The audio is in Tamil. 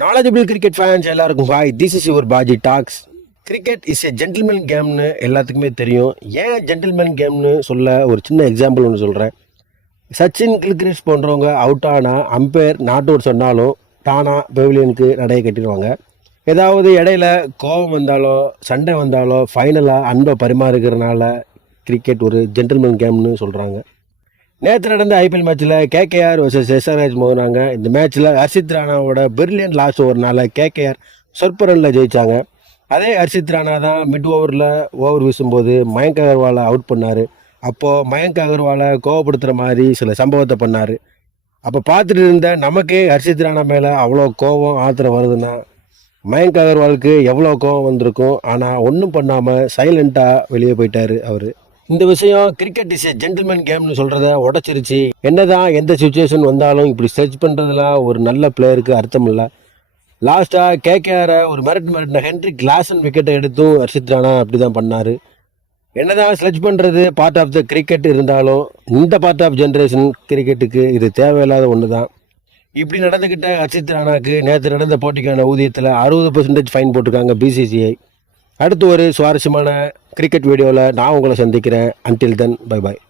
நாலேஜபிள் கிரிக்கெட் ஃபேன்ஸ் எல்லாருக்கும் hi, this is your Paaji talks. Cricket is a gentleman கேம்னு எல்லாத்துக்குமே தெரியும். ஏன் ஜென்டில்மேன் கேம்னு சொல்ல ஒரு சின்ன எக்ஸாம்பிள் ஒன்று சொல்கிறேன். சச்சின் கில்க்ரிஸ்ட் போன்றவங்க அவுட் ஆனால் அம்பையர் நாட் அவுட் சொன்னாலும் தானாக பெவிலியனுக்கு நடையை கட்டிடுவாங்க. ஏதாவது இடையில கோபம் வந்தாலோ சண்டை வந்தாலோ ஃபைனலாக அன்பை பரிமாறுகிறனால கிரிக்கெட் ஒரு ஜென்டில்மேன் கேம்னு சொல்கிறாங்க. நேற்று நடந்த ஐபிஎல் மேட்ச்சில் கேகேஆர் வர்சஸ் எஸ்ஆர்ஹெச் மோதினாங்க. இந்த மேட்ச்சில் ஹர்ஷித் ராணாவோட பிரில்லியன்ட் லாஸ்ட் ஓவர்னால கேகேஆர் சொற்ப ரனில் ஜெயித்தாங்க. அதே ஹர்ஷித் ராணா தான் மிட் ஓவரில் ஓவர் வீசும்போது மயங்க் அகர்வாலை அவுட் பண்ணார். அப்போது மயங்க் அகர்வாலை கோவப்படுத்துகிற மாதிரி சில சம்பவத்தை பண்ணார். அப்போ பார்த்துட்டு இருந்த நமக்கே ஹர்ஷித் ராணா மேலே அவ்வளோ கோவம் ஆத்திரம் வருதுன்னா மயங்க் அகர்வாலுக்கு எவ்வளோ கோவம் வந்திருக்கும். ஆனால் ஒன்றும் பண்ணாமல் சைலண்ட்டாக வெளியே போயிட்டார் அவர். இந்த விஷயம் கிரிக்கெட் இஸ் எ ஜென்டில்மேன் கேம்னு சொல்கிறத உடச்சிருச்சு. என்னதான் எந்த சுச்சுவேஷன் வந்தாலும் இப்படி சர்ச் பண்ணுறதுலாம் ஒரு நல்ல பிளேயருக்கு அர்த்தம் இல்லை. லாஸ்ட்டாக கேகேஆரை ஒரு மிரட்டின ஹென்ரிக் கிளாசன் விக்கெட்டை எடுத்தும் ஹர்ஷித் ராணா அப்படி தான் பண்ணார். என்னதான் ஸ்லெட்ச் பண்ணுறது பார்ட் ஆஃப் த கிரிக்கெட் இருந்தாலும் இந்த பார்ட் ஆஃப் ஜென்ரேஷன் கிரிக்கெட்டுக்கு இது தேவையில்லாத ஒன்று தான். இப்படி நடந்துக்கிட்ட ஹர்ஷித் ராணாக்கு நேற்று நடந்த போட்டிக்கான ஊதியத்தில் 60% ஃபைன் போட்டிருக்காங்க பிசிசிஐ. அடுத்து ஒரு சுவாரஸ்யமான கிரிக்கெட் வீடியோவில் நான் உங்களை சந்திக்கிறேன். Until then bye bye.